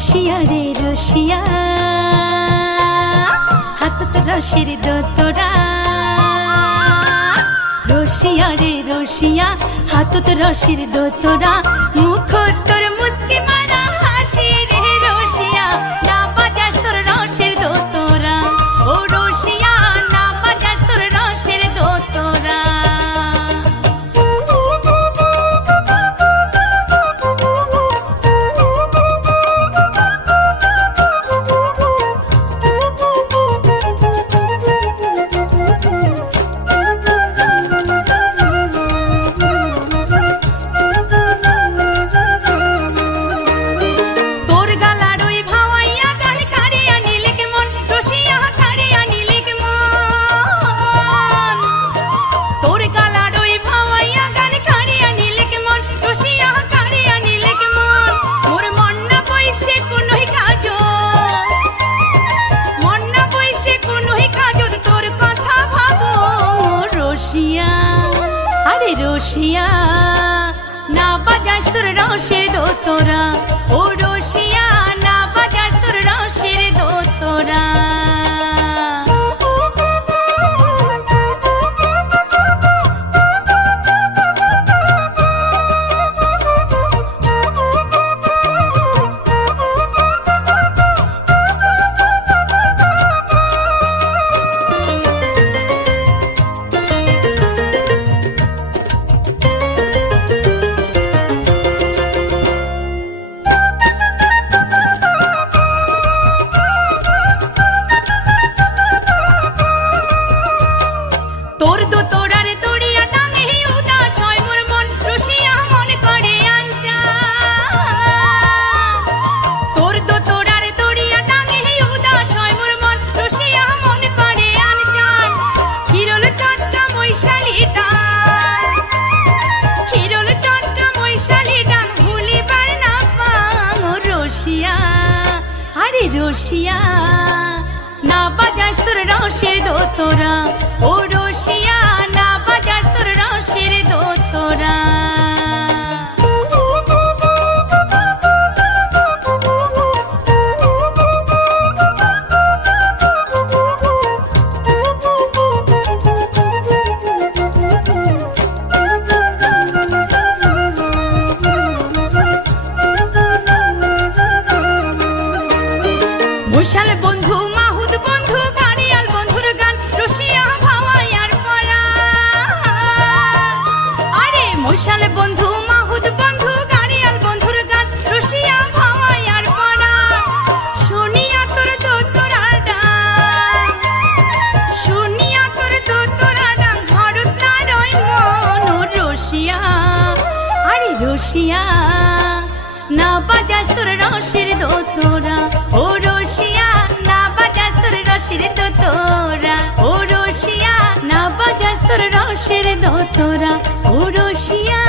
রসিয়া রে রসিয়া হাতত রসের দোতরা রসিয়া রে রসিয়া হাতত রসের দোতরা মুখ তোর মুস্কি মারা হাসি রে রসিয়া না বাজাস তোর রসের দোতরা ও রসিয়া না বাজাস তোর রসের দোতরা রসিয়া না বাজাস তোর রসের দোতরা ও রসিয়া না বাজাস তোর রসের দোতরা রসিয়া না বাজাস তোর রসের দোতরা ও রসিয়া না বাজাস তোর রসের দোতরা মশাল বন্ধু মাহুদ বন্ধু কারিয়াল বন্ধুর গান রসিয়া ভাওয়াইয়ার পরা আরে মশাল বন্ধু মাহুদ বন্ধু কারিয়াল বন্ধুর গান রসিয়া ভাওয়াইয়ার পরা শুনিয়া তোর দোতরার ডাক শুনিয়া তোর দোতরার ডাক ধরত না রই মন রসিয়া আরে রসিয়া না বাজাস তোর রসের দোতরা ও রসিয়া না বাজাস তোর রসের দোতরা ও রসিয়া না বাজাস তোর রসের দোতরা ও রসিয়া